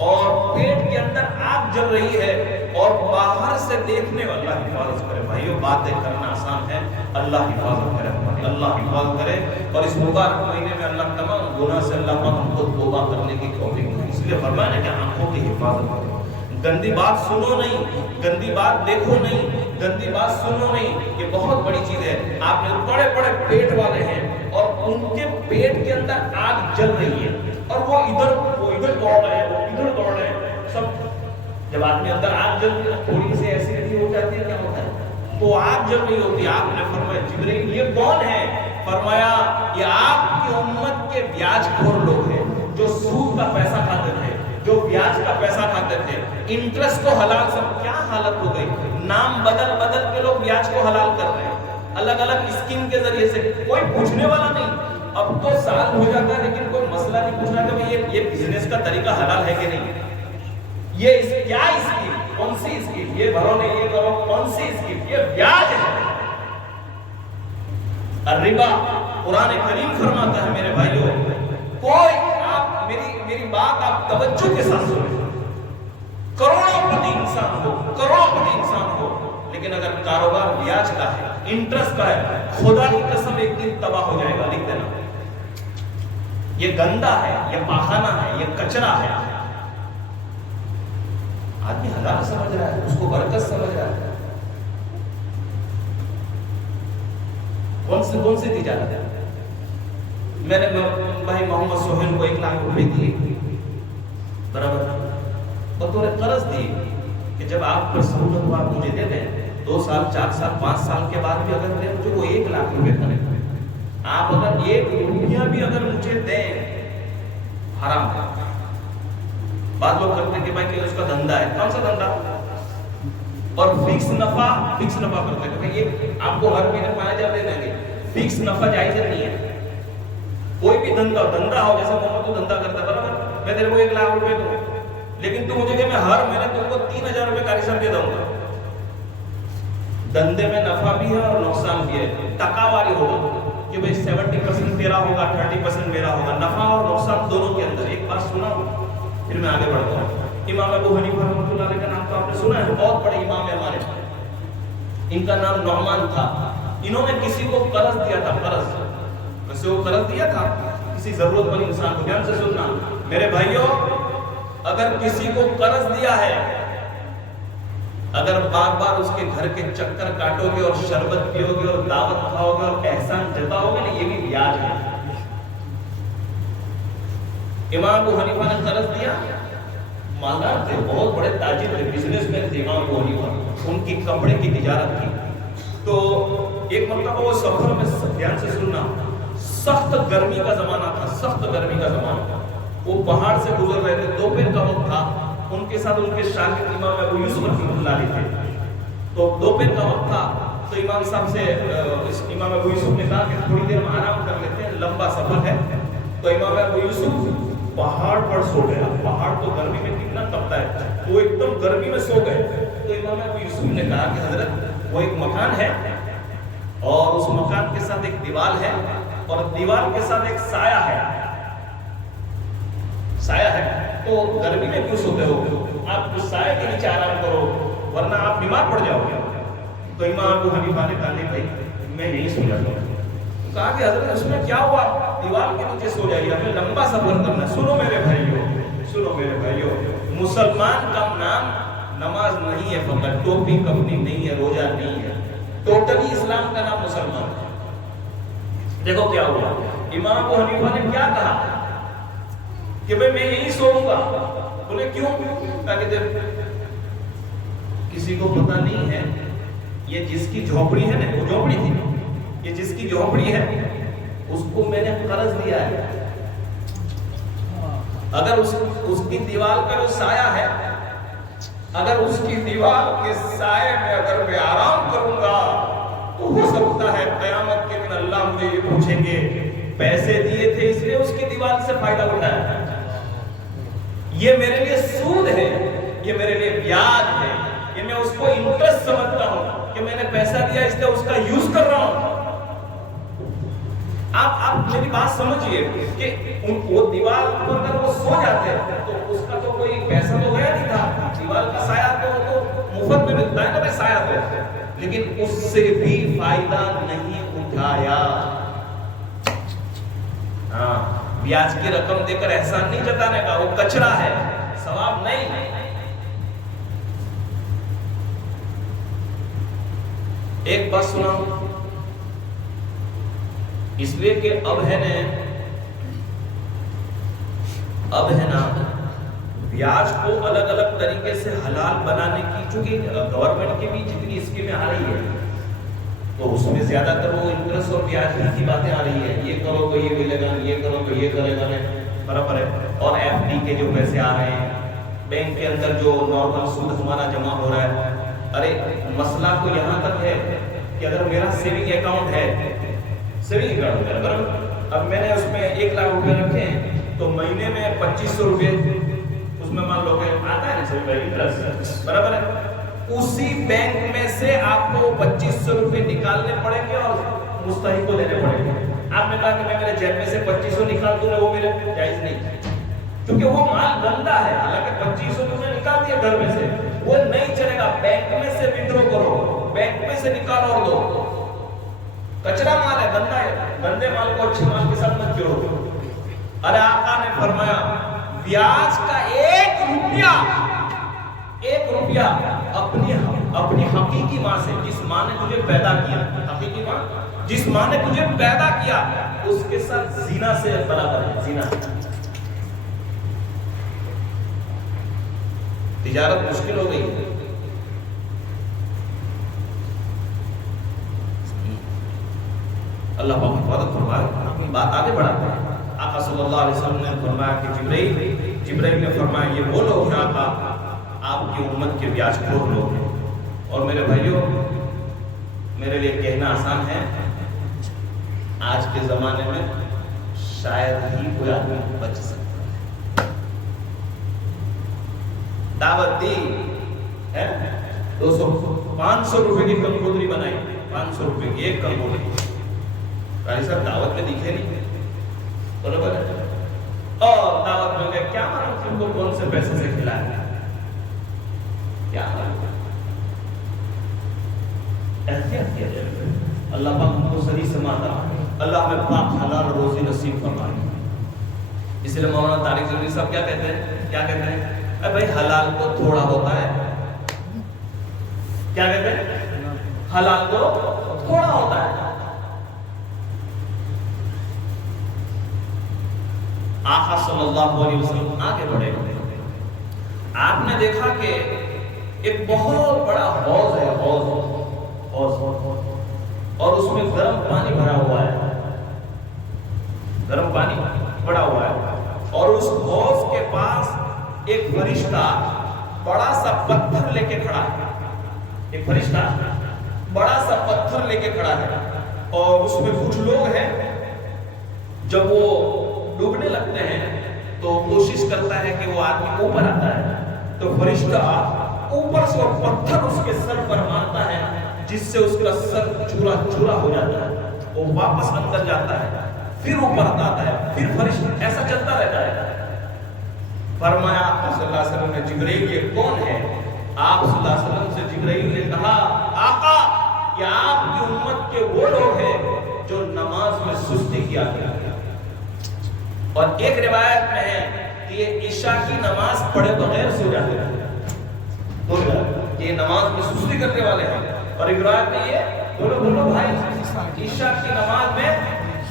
اور پیٹ کے اندر آگ جل رہی ہے، اور باہر سے دیکھنے والا حفاظت کرے۔ بھائیو باتیں کرنا آسان ہے، اللہ حفاظت کرے، اللہ حفاظت کرے۔ اور اس مبارک مہینے میں اللہ تمام گناہ سے اللہ پاک ہم کو توبہ کرنے کی توفیق دے۔ اس لیے فرمایا ہے کہ آنکھوں کی حفاظت کرو، گندی بات سنو نہیں، گندی بات دیکھو نہیں، گندی بات سنو نہیں، یہ بہت بڑی چیز ہے۔ آپ نے بڑے بڑے پیٹ والے ہیں اور ان کے پیٹ کے اندر آگ جل رہی ہے، اور وہ ادھر دوڑ رہے ہیں، وہ ادھر دوڑ رہے ہیں سب۔ جب آدمی اندر آگ جل رہی ہے تھوڑی سی ایسی ہو جاتی ہے، کیا ہوتا ہے؟ تو آگ جل رہی ہوتی ہے۔ آپ نے فرمایا جبرائیل یہ کون ہے؟ فرمایا یہ آپ کی امت کے بیاج خور لوگ ہیں جو سود کا پیسہ کھاتے تھے، جو بیاج کا پیسہ کھاتے تھے، انٹرسٹ کو حلال سب۔ کیا حالت ہو گئی، نام بدل کے لوگ بیاج کو حلال کر رہے ہیں، الگ الگ اسکیم کے ذریعے سے۔ کوئی پوچھنے والا نہیں، اب تو سال ہو جاتا ہے لیکن کوئی مسئلہ نہیں پوچھ رہا کہ یہ بزنس کا طریقہ حلال ہے کہ نہیں، یہ کیا اسکیم، کون سی اسکیم، یہ بھرو نہیں یہ کرو، کون سی اسکیم، یہ بیاج ہے۔ الربا، قرآن کریم فرماتا ہے میرے بھائیوں، کوئی آپ میری بات آپ توجہ کے ساتھ سنیں، کروڑوں پتی انسان ہو لیکن اگر کاروبار بیاج کا ہے، انٹرسٹ کا ہے، خدا کی قسم ایک دن تباہ ہو جائے گا۔ لکھ دینا، یہ گندا ہے، یہ پاخانہ ہے، یہ کچرا ہے۔ آدمی حلال سمجھ رہا ہے، اس کو برکت سمجھ رہا ہے۔ کون سی تجارت ہے؟ میں نے بھائی محمد سہیل کو 1 لاکھ روپے دیے، برابر، بطور قرض دی کہ جب آپ پر سہولت ہو آپ مجھے دے دیں، 2 سال 4 سال 5 سال کے بعد بھی اگر دیں مجھے وہ 1 لاکھ روپے کریں۔ آپ اگر 1 روپیہ بھی اگر مجھے دیں، حرام ہے۔ بعض لوگ کرتے ہیں کہ بھائی کہ اس کا دھندا ہے، کون سا دھندا؟ اور فکس نفع کرتے ہیں کہ یہ آپ کو ہر مہینے 5000 دے دیں گے، فکس نفع جائز نہیں ہے۔ کوئی بھی دھندا ہو، جیسے محمد تو دھندا کرتا ہے، برابر، میں تیرے کو 1 لاکھ روپے دوں لیکن تو مجھے کہ میں ہر مہینے تم کو 3000 روپے کاریسر دے دوں گا۔ دھندے میں نفع بھی ہے اور نقصان بھی ہے، ٹکاواری ہوگا کہ بھائی 70% تیرا ہوگا، 30% میرا ہوگا، نفع اور نقصان دونوں کے اندر۔ ایک بات سنا پھر میں آگے بڑھتا ہوں۔ امام ابو حنیفہ رحمۃ اللہ علیہ کا نام تو آپ نے سنا ہے، بہت بڑے امام ہے ہمارے، ان کا نام نعمان تھا۔ انہوں نے کسی کو قرض دیا تھا، قرض دیا تھا کسی ضرورت مند انسان کو۔ دھیان سے سننا میرے بھائیوں، اگر کسی کو قرض دیا ہے، اگر بار بار اس کے گھر کے چکر کاٹو گے اور شربت پیو گے اور دعوت کھاؤ گے اور احسان جتاؤ گے نا، یہ بھی بیاج ہے۔ امام ابو حنیفہ نے قرض دیا، مالدار تھے، بہت بڑے تاجر تھے، بزنس مین تھے امام ابو حنیفہ، ان کی کپڑے کی تجارت تھی۔ تو ایک مرتبہ وہ سفر میں، دھیان سے سننا، سخت گرمی کا زمانہ تھا، وہ پہاڑ سے گزر رہے تھے، دوپہر کا وقت تھا، ان کے ساتھ ان کے شاگرد امام ابو یوسف رحمۃ اللہ علیہ تھے۔ تو دوپہر کا وقت تھا تو امام صاحب سے امام ابو یوسف نے کہا کہ تھوڑی دیر ہم آرام کر لیتے ہیں، لمبا سفر ہے۔ تو امام ابو یوسف پہاڑ پر سو گیا، پہاڑ تو گرمی میں کتنا تپتا ہے، وہ ایک دم گرمی میں سو گئے۔ تو امام ابو یوسف نے کہا کہ حضرت وہ ایک مکان ہے اور اس مکان کے ساتھ ایک دیوار ہے اور دیوار کے ساتھ ایک سایہ ہے، تو گرمی میں کیوں سوتے ہو؟ آپ اس سایہ کے نیچے آرام کرو ورنہ آپ بیمار پڑ جاؤ گے۔ تو امام ابو حنیفہ نے کہا نہیں بھائی میں یہیں سو جاتا ہوں۔ کہا کہ حضرت اس میں کیا ہوا، دیوار کے نیچے سو جائیے، ہمیں لمبا سفر کرنا۔ سنو میرے بھائیوں، مسلمان کا نام نماز نہیں ہے، فقط ٹوپی کپنی نہیں ہے، روزہ نہیں ہے، ٹوٹلی اسلام کا نام مسلمان ہے۔ دیکھو کیا ہوا، امام ابو حنیفہ نے کیا کہا کہ بھئی میں یہیں سوؤں گا۔ بولے کیوں؟ تاکہ کسی کو پتہ نہیں ہے، یہ جس کی جھوپڑی ہے نا، وہ جھوپڑی تھی، یہ جس کی جھوپڑی ہے اس کو میں نے قرض دیا ہے، اگر اس کی دیوار کا جو سایہ ہے، اگر اس کی دیوار کے سائے میں اگر میں آرام کروں گا تو ہو سکتا ہے قیامت کے دن اللہ مجھے یہ پوچھیں گے پیسے دیے تھے اس لیے اس کی دیوار سے فائدہ اٹھایا، یہ میرے لیے سود ہے، یہ میرے لیے بیاج ہے، یہ میں اس کو انٹرسٹ سمجھتا ہوں کہ میں نے پیسہ دیا اس لیے اس کا یوز کر رہا ہوں۔ آپ میری بات سمجھئے کہ وہ دیوار پر اگر وہ سو جاتے تو اس کا تو کوئی پیسہ تو گیا نہیں تھا، دیوار کا سایہ تو مفت میں ملتا ہے نا سایہ تو، لیکن اس سے بھی فائدہ نہیں اٹھایا۔ ہاں، بیاج کی رقم دے کر احسان نہیں جتانے کا، وہ کچرا ہے، ثواب نہیں۔ ایک بات سناؤں، اس لیے کہ اب ہے نا بیاج کو الگ الگ طریقے سے حلال بنانے کی، چونکہ گورنمنٹ کی بھی جتنی اسکیمیں آ رہی ہے تو اس میں زیادہ تر وہ انٹرسٹ اور بیاج کی باتیں آ رہی ہے، یہ کرو تو یہ ملے گا، یہ کرو تو یہ کرے گا، برابر ہے۔ اور ایف ڈی کے جو پیسے آ رہے ہیں، بینک کے اندر جو نارمل سود ہمارا جمع ہو رہا ہے، ارے مسئلہ تو یہاں تک ہے کہ اگر میرا سیونگ اکاؤنٹ ہے، سیونگ اکاؤنٹ ہے، برابر، اب میں نے اس میں 1 لاکھ روپے رکھے ہیں تو مہینے میں 2500 روپے اس میں مان لو کہ آتا ہے نا سب انٹرسٹ، برابر ہے۔ اسی بینک میں سے آپ کو 2500 روپے نکالنے پڑیں گے اور مستحق کو دینے پڑیں گے۔ آپ نے کہا کہ میں میرے جیب میں سے 2500 نکال دوں گا، وہ میرے جائز نہیں، کیونکہ وہ مال گندا ہے، حالانکہ 2500 تم نے نکال دیا گھر میں سے، وہ نہیں چلے گا، بینک میں سے وڈرو کرو، بینک میں سے نکالو اور دو، کچرا مال ہے، گندا ہے، گندے مال کو اچھے مال کے ساتھ مت جوڑو۔ ارے آقا نے فرمایا بیاج کا 1 روپیہ اپنی حقیقی ماں سے، جس ماں نے تجھے پیدا کیا، حقیقی ماں جس ماں نے تجھے پیدا کیا، اس کے ساتھ زنا سے برابر ہے، زنا۔ تجارت مشکل ہو گئی، اللہ پاک حفاظت فرمائے۔ اپنی بات آگے بڑھاتے ہیں۔ آقا صلی اللہ علیہ وسلم نے فرمایا کہ جبرائیل نے فرمایا یہ وہ لوگ ہیں آقا، آپ کی امت کے بیاج خور لوگ ہیں۔ اور میرے بھائیوں، میرے لیے کہنا آسان ہے، آج کے زمانے میں شاید ہی کوئی آدمی بچ سکتا ہے۔ دعوت دی ہے، 500 روپے کی کنگوتری بنائی، 500 روپے کی ایک کنگوتری، قاری صاحب دعوت میں دکھے نہیں، برابر ہے، اور دعوت میں گئے، کیا معلوم تم کو کون سے پیسے سے کھلایا، کیا معلوم، احتیاط کیا جائے۔ اللہ پاک ہم کو صحیح سماتا، اللہ ہمیں پاک حلال روزی نصیب فرمائے۔ اس لیے مولانا طارق زبیر صاحب کیا کہتے ہیں؟ اے بھائی حلال تو تھوڑا ہوتا ہے، کیا کہتے ہیں؟ حلال تو تھوڑا ہوتا ہے۔ آقا صلی اللہ علیہ وسلم آگے بڑھے، آپ نے دیکھا کہ ایک بہت بڑا حوض ہے، حوض، اور اس میں گرم پانی بھرا ہوا ہے، گرم پانی بڑا ہوا ہے، اور اس حوض کے پاس ایک فرشتہ بڑا سا پتھر لے کے کھڑا ہے، ایک فرشتہ بڑا سا پتھر لے کے کھڑا ہے، اور اس میں کچھ لوگ ہیں، جب وہ ڈوبنے لگتے ہیں تو کوشش کرتا ہے کہ وہ آدمی اوپر آتا ہے، تو فرشتہ اوپر سے پتھر اس کے سر پر مارتا ہے، جس سے اس کا سر چورا چورا ہو جاتا ہے، وہ واپس اندر جاتا ہے، پھر اوپر آتا ہے، پھر فرشتہ، ایسا چلتا رہتا ہے۔ فرمایا صلی اللہ علیہ وسلم نے، جبرائیل یہ کون ہے؟ آپ صلی اللہ علیہ وسلم سے جبرائیل نے کہا، آقا یہ آپ کی امت کے وہ لوگ ہیں جو نماز میں سستی کیا گیا۔ اور ایک روایت میں ہے کہ یہ عشاء کی نماز پڑھے بغیر سو جاتے ہیں، کہ یہ نماز میں سستی کرنے والے ہیں۔ اور ایک روایت میں یہ بولو بھائی، عشاء کی نماز میں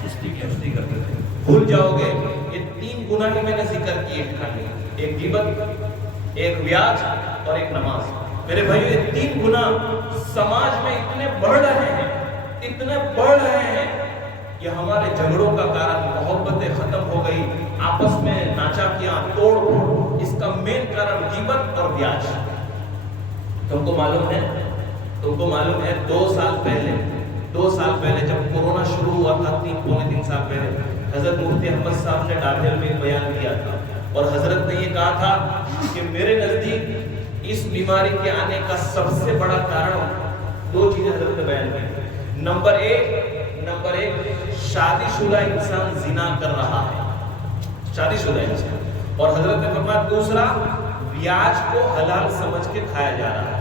سستی کرتے تھے، بھول جاؤ گے۔ یہ 3 گناہ میں نے ذکر کیے ہیں، ایک غیبت، ایک بیاج اور ایک نماز۔ میرے بھائیو، یہ 3 گناہ سماج میں اتنے بڑھ رہے ہیں، اتنے بڑھ رہے ہیں، کہ ہمارے جھگڑوں کا کارن محبتیں ختم ہو گئی، آپس میں ناچاکیاں توڑ پھوڑ، اس کا مین کارن غیبت اور بیاج۔ تم کو معلوم ہے 2 سال پہلے جب کورونا شروع ہوا تھا، 3 سال پہلے حضرت مفتی احمد صاحب نے ڈابھیل میں ایک بیان دیا تھا، اور حضرت نے یہ کہا تھا کہ میرے نزدیک اس بیماری کے آنے کا سب سے بڑا کارن 2 چیزیں حضرت نے بیان کی۔ نمبر ایک شادی شدہ انسان زنا کر رہا ہے، شادی شدہ انسان، اور حضرت نے فرمایا دوسرا بیاج کو حلال سمجھ کے کھایا جا رہا ہے۔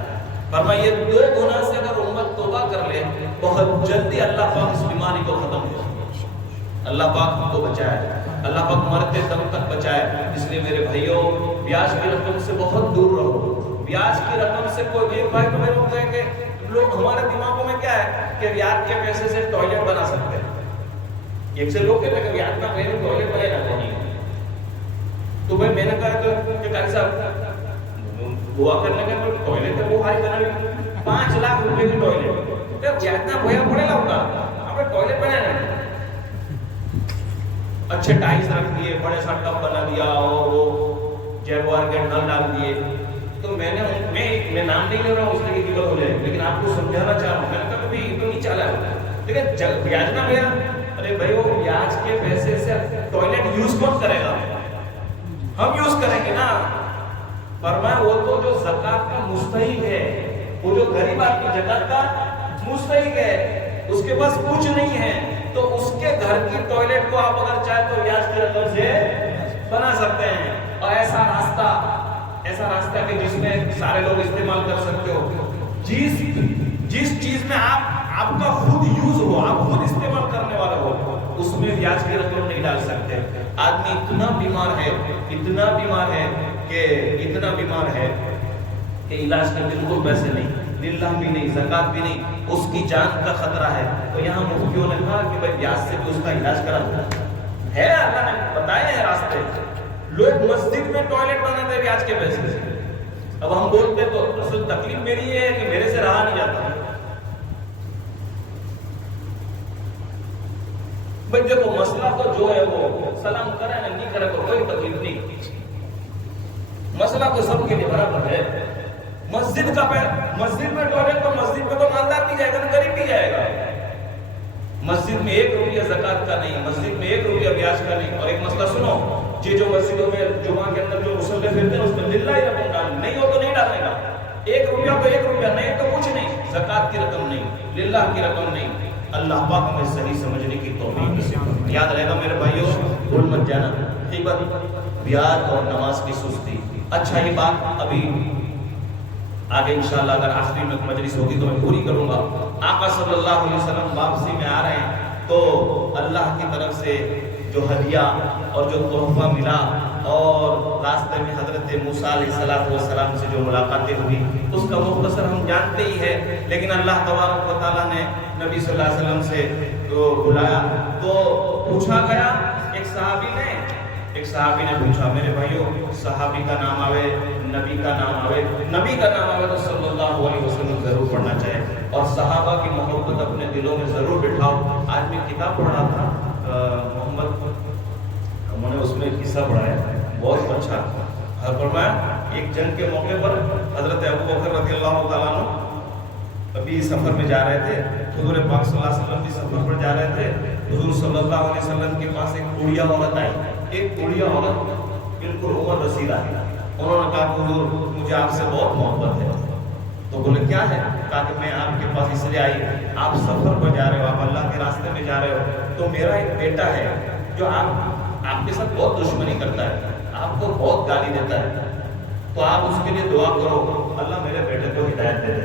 فرمایا یہ 2 گناہ سے اگر امت توبہ کر لے بہت جلدی اللہ پاک اس بیماری کو ختم کر دے۔ اللہ پاک ہم کو بچائے، اللہ پاک مرتے دم تک بچائے۔ اس لیے میرے بھائیوں، بیاج کی رقم سے بہت دور رہو۔ بیاج کی رقم سے کوئی ایک بھائی تمہیں روک دیں گے، لوگ ہمارے دماغوں میں کیا ہے کہ بیاج کے پیسے سے ٹوائلٹ بنا سکتے ہیں۔ ایک سے لوگ کہتے ہیں کہ بیاج کا پہلے ٹوائلٹ بنے گا نہیں، تو بھائی میں نے کہا کہ قاری صاحب دعا کرنے کا کوئی ٹوائلٹ ہے وہ ہائی کرنا 5 لاکھ روپے کی ٹوائلٹ تو اتنا بھیا پڑے گا ہوگا، ہمیں ٹوائلٹ بنانا اچھے ٹائلس رکھ دیے، بڑے سا ٹب بنا دیا اور وہ جیگوار کے نل ڈال دیے۔ تو میں نام نہیں لے رہا ہوں اس لیے کہ غیبت ہو جائے، لیکن آپ کو سمجھانا چاہ رہا ہوں، میں نے کہا کہ تو نہیں چلا ہے، لیکن بیاج نہ بھیا، ارے بھائی وہ بیاج کے پیسے سے ٹوائلٹ یوز کون کرے گا؟ ہم یوز کریں گے نا۔ فرمایا وہ تو جو زکات کا مستحق ہے، وہ جو غریب آدمی زکات کا مستحق ہے، اس کے پاس کچھ نہیں ہے، تو اس کے گھر کی ٹوائلٹ کو آپ اگر چاہے تو بیاج کی رقم سے بنا سکتے ہیں۔ اور ایسا راستہ کہ جس میں سارے لوگ استعمال کر سکتے ہو، جس چیز میں آپ کا خود یوز ہو، آپ خود استعمال کرنے والا ہو، اس میں بیاج کی رقم نہیں ڈال سکتے۔ آدمی اتنا بیمار ہے کہ علاج کے بالکل پیسے نہیں، للہ بھی نہیں، زکات بھی نہیں، اس کی جان کا خطرہ ہے، تو یہاں مفتیوں نے کہا کہ بھائی بیاج سے بھی اس کا علاج کرا ہے۔ اللہ نے بتایا ہے راستے۔ لوگ مسجد میں ٹوائلٹ بناتے ہیں بیاج کے پیسے سے۔ اب ہم بولتے تو اصل تکلیف میری یہ ہے کہ میرے سے رہا نہیں جاتا۔ بھائی دیکھو مسئلہ تو جو ہے وہ سلام کرے نہ نہیں کرے کوئی تکلیف نہیں، مسئلہ تو سب کے لیے برابر ہے۔ مسجد میں ٹوائلٹ تو مسجد میں تو مالدار نہیں جائے گا، غریب بھی جائے گا۔ مسجد میں 1 روپیہ زکات کا نہیں، مسجد میں 1 روپیہ بیاج کا نہیں۔ اور ایک مسئلہ سنو، یہ جو مسجدوں میں جمعہ کے اندر جو مصلی پھرتے ہیں اس میں للہ ہی رقم ڈالنی، نہیں ہو تو نہیں ڈالنے کا، 1 روپیہ تو 1 روپیہ، نہیں تو کچھ نہیں، زکات کی رقم نہیں، للہ کی رقم نہیں۔ اللہ پاک ہمیں صحیح سمجھنے کی توفیق۔ یاد رہے گا میرے بھائیوں، بھول مت جانا، غیبت، بیاج اور نماز کی سستی۔ اچھا یہ بات ابھی آگے انشاءاللہ اگر آخری میں مجلس ہوگی تو میں پوری کروں گا۔ آقا صلی اللہ علیہ وسلم واپسی میں آ رہے ہیں تو اللہ کی طرف سے جو ہدیہ اور جو تحفہ ملا، اور راستے میں حضرت موسیٰ علیہ السلام سے جو ملاقاتیں ہوئی اس کا مختصر ہم جانتے ہی ہیں، لیکن اللہ تبارک و تعالیٰ نے نبی صلی اللہ علیہ وسلم سے بلایا تو پوچھا گیا، ایک صحابی نے پوچھا، میرے بھائیوں صحابی کا نام آوے، نبی کا نام آوے تو صلی اللہ علیہ وسلم ضرور پڑھنا چاہیے، اور صحابہ کی محبت اپنے دلوں میں ضرور بٹھاؤ۔ آج میں کتاب پڑھ رہا تھا محمد، ہم نے اس میں قصہ پڑھا ہے بہت اچھا۔ فرمایا ایک جنگ کے موقع پر حضرت ابوبکر رضی اللہ تعالیٰ عنہ ابھی سفر میں جا رہے تھے، حضور پاک صلی اللہ علیہ وسلم بھی سفر پر جا رہے تھے، حضور صلی اللہ علیہ وسلم کے پاس ایک بوڑھیا عورت آئی، ایک بوڑھیا عورت بالکل عمر رسیدہ ہے۔ انہوں نے کہا حضور مجھے آپ سے بہت محبت ہے۔ تو بولے کیا ہے؟ کہا کہ میں آپ کے پاس اس لیے آئی، آپ سفر پر جا رہے ہو، آپ اللہ کے راستے میں جا رہے ہو، تو میرا ایک بیٹا ہے جو آپ کے ساتھ بہت دشمنی کرتا ہے، آپ کو بہت گالی دیتا ہے، تو آپ اس کے لیے دعا کرو اللہ میرے بیٹے کو ہدایت دے دے۔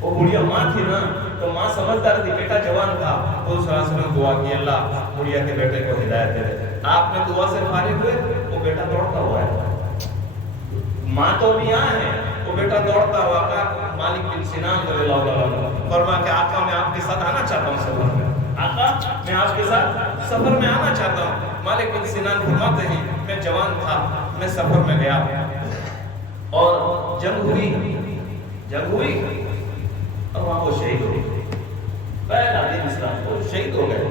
وہ بڑھیا ماں تھی نا، تو ماں سمجھدار تھی، بیٹا جوان تھا، حضور صلی اللہ علیہ وسلم نے دعا کی اللہ بڑھیا کے بیٹے کو ہدایت دے دے۔ آپ نے دعا سے فارغ ہوئے، وہ بیٹا دوڑتا ہوا ہے، ماں تو بھی یہاں ہے، وہ بیٹا دوڑتا ہوا کہا مالک بن سنان رضی اللہ عنہ فرمایا کہ آقا میں آپ کے ساتھ آنا چاہتا ہوں سفر میں، آقا میں آپ کے ساتھ سفر میں آنا چاہتا ہوں۔ مالک بن سنان فرماتے ہیں میں جوان تھا، میں سفر میں گیا اور جنگ ہوئی اور وہاں وہ شہید ہو گئے، پہلا دن اسلام کو شہید ہو گئے۔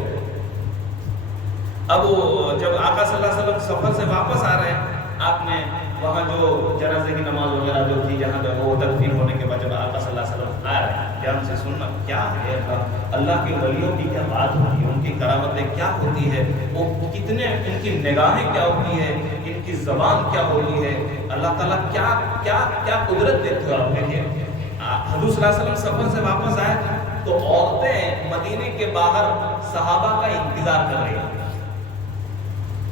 اب جب آقا صلی اللہ علیہ وسلم سفر سے واپس آ رہے ہیں، آپ نے وہاں جو جنازے کی نماز وغیرہ جو تھی، جہاں جو وہ تدفین ہونے کے بعد جب آقا صلی اللہ علیہ وسلم آ رہے ہیں، دھیان سے سننا کیا ہے اللہ کے ولیوں کی کیا بات ہوتی ہے، ان کی کرامتیں کیا ہوتی ہے، وہ کتنے، ان کی نگاہیں کیا ہوتی ہے، ان کی زبان کیا ہوتی ہے، اللہ تعالیٰ کیا کیا کیا قدرت دیتے ہو. آپ دیکھیے حضور صلی اللہ علیہ وسلم سفر سے واپس آئے تو عورتیں مدینے کے باہر صحابہ کا انتظار کر رہی ہیں،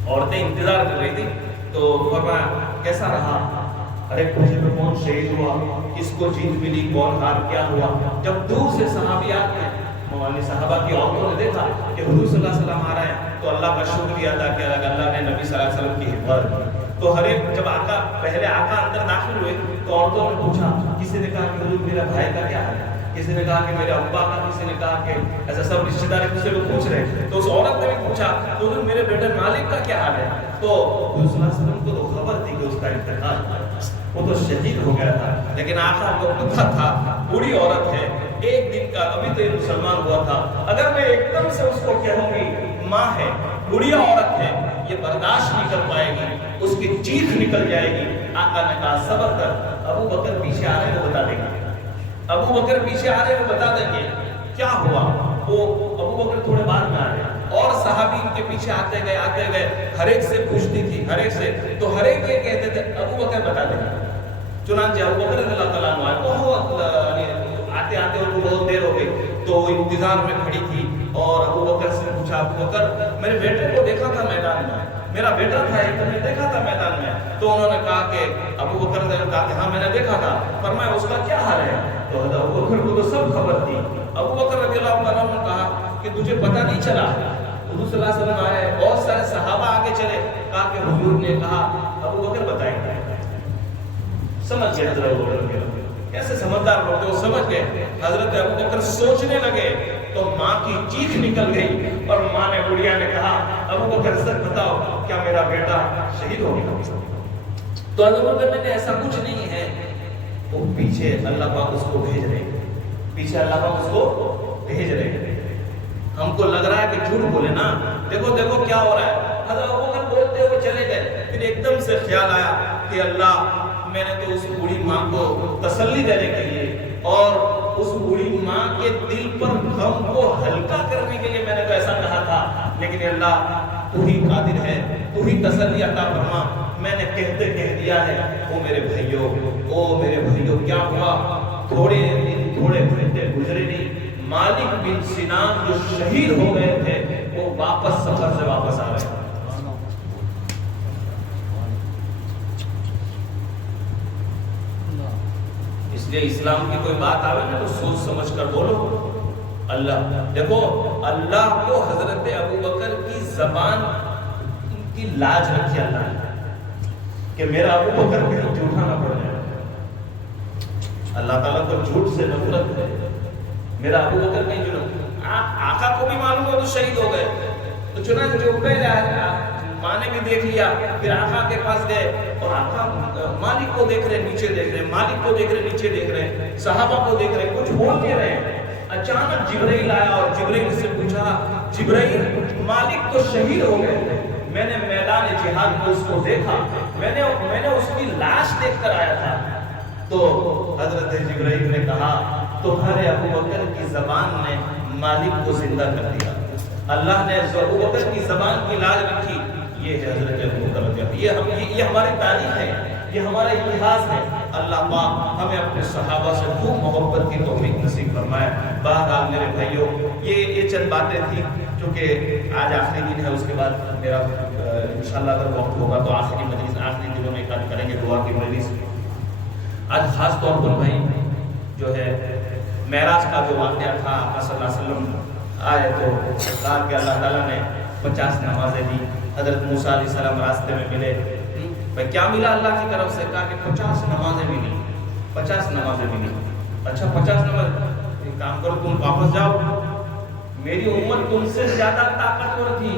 عورتیں انتظار کر رہی تھی. تو فرمایا کیسا رہا، ارے خوشی میں کون شہید ہوا، کس کو جیت ملی، کون ہار، کیا ہوا. جب دور سے صحابیات نے، صحابہ کی عورتوں نے دیکھا کہ حضور صلی اللہ علیہ وسلم آ رہے ہیں تو اللہ کا شکریہ ادا کیا، اللہ نے نبی صلی اللہ علیہ وسلم کی حفاظت کی. تو ہر ایک جب پہلے آقا اندر داخل ہوئے تو عورتوں نے پوچھا، کسی نے کہا کہ حضور میرا بھائی کا کیا حال ہے، کسی نے کہا کہ میرے ابا کا، کسی نے کہا کہ ایسا سب رشتہ دار ایک دوسرے کو پوچھ رہے ہیں. تو اس عورت نے بھی پوچھا تو حضور میرے بیٹے مالک کا کیا حال ہے. تو حضور صلی اللہ علیہ وسلم کو تو خبر تھی کہ اس کا انتقال ہوا، وہ تو شہید ہو گیا تھا، لیکن آقا کو پتہ تھا بوڑھی عورت ہے، ایک دن کا، ابھی تو یہ مسلمان ہوا تھا، اگر میں ایک دم سے اس کو کہوں گی ماں ہے، بڑھیا عورت ہے، یہ برداشت نہیں کر پائے گی، اس کی چیخ نکل جائے گی. آقا نے کہا صبر کر، ابو بکر پیچھے آ رہے ہیں وہ بتا دیں گے، ابو بکر پیچھے آ رہے ہیں وہ بتا دیں گے کیا ہوا. وہ ابو بکر تھوڑے بعد میں آ رہے ہیں اور صحابی ان کے پیچھے آتے گئے، ہر ایک سے پوچھتی تھی، ہر ایک سے، تو ہر ایک یہ کہتے تھے ابو بکر بتا دیں گے. چنانچہ ابو بکر رضی اللہ تعالیٰ عنہ بہت آتے آتے ان کو بہت دیر ہو گئی تو انتظار میں کھڑی تھی اور ابو بکر سے پوچھا، ابو بکر میرے بیٹے کو دیکھا تھا میدان میں، میرا بیٹا تھا ایک، میں دیکھا تھا میدان میں. تو انہوں نے کہا کہ ابو بکر نے کہا کہ ہاں میں نے دیکھا تھا. فرمایا اس کا کیا حال ہے. تو ابو بکر کو تو سب خبر تھی. ابو بکر رضی اللہ عنہ نے کہا کہ تجھے پتہ نہیں چلا، حضور صلی اللہ علیہ وسلم آئے، بہت سارے صحابہ آگے چلے، کہا کہ حضور نے کہا. ابو بکر بتائیں گے، سمجھ گئے حضرت ابو بکر، کیسے سمجھدار لوگ تھے، وہ سمجھ گئے. حضرت ابو بکر سوچنے لگے تو ماں کی چیخ نکل گئی اور ماں نے، بڑھیا نے کہا ابو بکر سچ بتاؤ کیا میرا بیٹا شہید ہو گیا. تو ابو بکر نے کہا ایسا کچھ نہیں ہے. وہ پیچھے اللہ پاک اس کو بھیج رہے ہیں، پیچھے اللہ پاک اس کو بھیج رہے ہیں. ہم کو لگ رہا ہے کہ جھوٹ بولے نا، دیکھو دیکھو کیا ہو رہا ہے. حضرت ابو بکر بولتے ہوئے چلے گئے. پھر ایک دم سے خیال آیا کہ اللہ، میں نے تو اس بوڑھی ماں کو تسلی دینے کے لیے اور اس بوڑھی ماں کے دل پر غم کو ہلکا کرنے کے لیے میں نے تو ایسا کہا تھا، لیکن اللہ تو ہی قادر ہے، تو ہی تسلی عطا فرما. میں نے کہتے کہہ دیا ہے. او میرے بھائیوں کیا ہوا، تھوڑے دن تھوڑے گھنٹے گزرے نہیں، مالک بن سنان جو شہید ہو گئے تھے وہ واپس سفر سے واپس آ رہے ہیں. اس لیے اسلام کی کوئی بات آوے نا تو سوچ سمجھ کر بولو. اللہ دیکھو، اللہ کو حضرت ابو بکر کی زبان کی لاج رکھی اللہ نے کہ میرا ابو بکر کہیں جھوٹا نہ پڑ جائے. اللہ تعالیٰ کو جھوٹ سے نفرت ہے، میرا ابو بکر کہیں جھوٹ. آقا کو بھی معلوم ہو تو شہید ہو گئے. تو چنانچہ جو پہلے ماں نے بھی دیکھ لیا، پھر آقا کے پاس گئے اور آقا مالک کو دیکھ رہے، نیچے دیکھ رہے، مالک کو دیکھ رہے، نیچے دیکھ رہے، صحابہ کو دیکھ رہے، کچھ بول نہیں رہے. اچانک جبرائیل آیا اور جبرائیل سے پوچھا، جبرائیل مالک تو شہید ہو گئے تھے، میں نے میدان جہاد میں اس کو دیکھا، میں نے اس کی لاش دیکھ کر آیا تھا. تو حضرت جبرائیل نے کہا تمہارے ابو بکر کی زبان نے مالک کو زندہ کر دیا. اللہ نے ابو بکر کی زبان کی لاج رکھی. یہ ہے حضرت ابو بکر. یہ ہماری تاریخ ہے، یہ ہمارا اتہاس ہے. اللہ پاک ہمیں اپنے صحابہ سے خوب محبت کی توفیق نصیب فرمائے. بہرحال میرے بھائیوں، یہ چند باتیں تھیں چونکہ آج آخری دن ہے. اس کے بعد میرا انشاءاللہ اگر وقت ہوگا تو آخری مجلس، آخری دنوں میں کریں گے دعا کی مجلس. آج خاص طور پر بھائی جو ہے معراج کا جو واقعہ تھا، آقا صلی اللہ علیہ وسلم آئے تو کہا کہ اللہ تعالیٰ نے 50 نمازیں دی. حضرت موسیٰ علیہ السلام راستے میں ملے. بھائی کیا ملا اللہ کی طرف سے؟ کہا کہ 50 نمازیں بھی نہیں، 50 نمازیں بھی نہیں. اچھا 50 نماز، ایک کام کرو تم واپس جاؤ، میری امت تم سے زیادہ طاقتور تھی،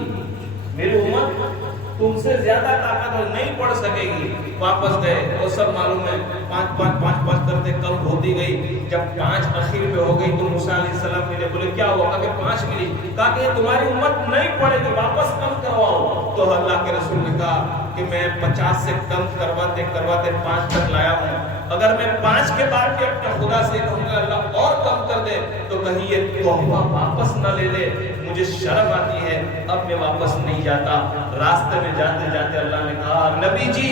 میری امت تم سے زیادہ طاقتور نہیں پڑھ سکے گی. واپس گئے اور سب معلوم ہے 5 کرتے کم ہوتی گئی. جب 5 اخیر میں ہو گئی تو موسیٰ علیہ السلام نے بولے کیا ہوا کہ 5 ملی. کہا کہ تمہاری امت نہیں پڑے گی, واپس کم کرواؤ. تو اللہ کے رسول نے کہا کہ میں 50 سے کم کرواتے 5 تک لایا ہوں. اگر میں 5 کے بعد بھی اپنے خدا سے کہوں گا اللہ اور کم کر دے تو کہیں یہ تحفہ واپس نہ لے لے, مجھے شرم آتی ہے, اب میں واپس نہیں جاتا. راستے میں جاتے جاتے اللہ نے کہا نبی جی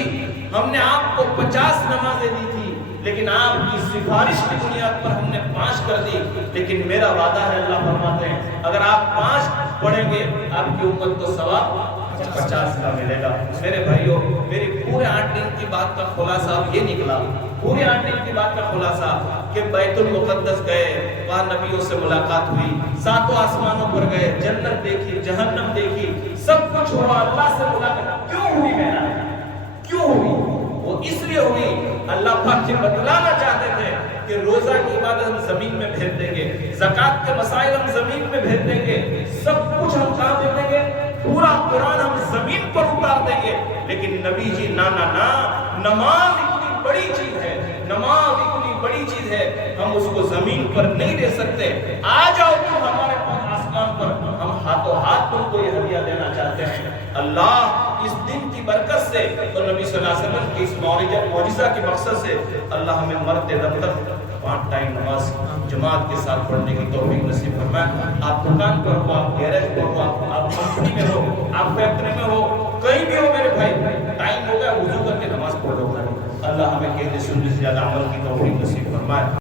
ہم نے آپ کو 50 نمازیں دی تھی لیکن آپ کی سفارش کی بنیاد پر ہم نے 5 کر دی, لیکن میرا وعدہ ہے اللہ فرماتے ہیں اگر آپ 5 پڑھیں گے آپ کی امت کو ثواب 50 کا ملے گا. میرے بھائیوں میری پورے 8 دن کی بات کا خلاصہ یہ نکلا, پورے 8 دن کی بات کا خلاصہ کہ بیت المقدس گئے, وہاں نبیوں سے ملاقات ہوئی, 7 آسمانوں پر گئے, جنت دیکھی, جہنم دیکھی, سب کچھ ہوا, اللہ سے ملاقات. کیوں ہوئی میرا, کیوں ہوئی؟ وہ اس لیے ہوئی اللہ پاک یہ بتلانا چاہتے تھے کہ روزہ کی عبادت ہم زمین میں بھیج دیں گے, زکات کے مسائل ہم زمین میں بھیج دیں گے, سب کچھ ہم کہاں بھیج دیں گے, پورا قرآن ہم زمین پر اتار دیں گے. لیکن نبی جی نا نا نا, نماز اتنی بڑی چیز ہے, نماز اتنی بڑی چیز ہے, ہم اس کو زمین پر نہیں دے سکتے. آ جاؤ تم ہمارے پاس آسمان پر, ہم ہاتھوں ہاتھ تم کو یہ ہدیہ دینا چاہتے ہیں. اللہ اس دن کی برکت سے اور نبی صلی اللہ علیہ وسلم کی اس معجزہ کے مقصد سے اللہ ہمیں مرتے دم تک 5 ٹائم نماز جماعت کے ساتھ پڑھنے کی توفیق نصیب فرمائے. آپ دکان پر ہو, آپ گیرج پر ہو, آپ کمپنی میں ہو, آپ فیکٹری میں ہو, کہیں بھی ہو میرے بھائی, ٹائم ہو گیا وضو کر کے نماز پڑھ لو. اللہ ہمیں کہتے سننے سے زیادہ عمل کی توفیق نصیب فرمائے.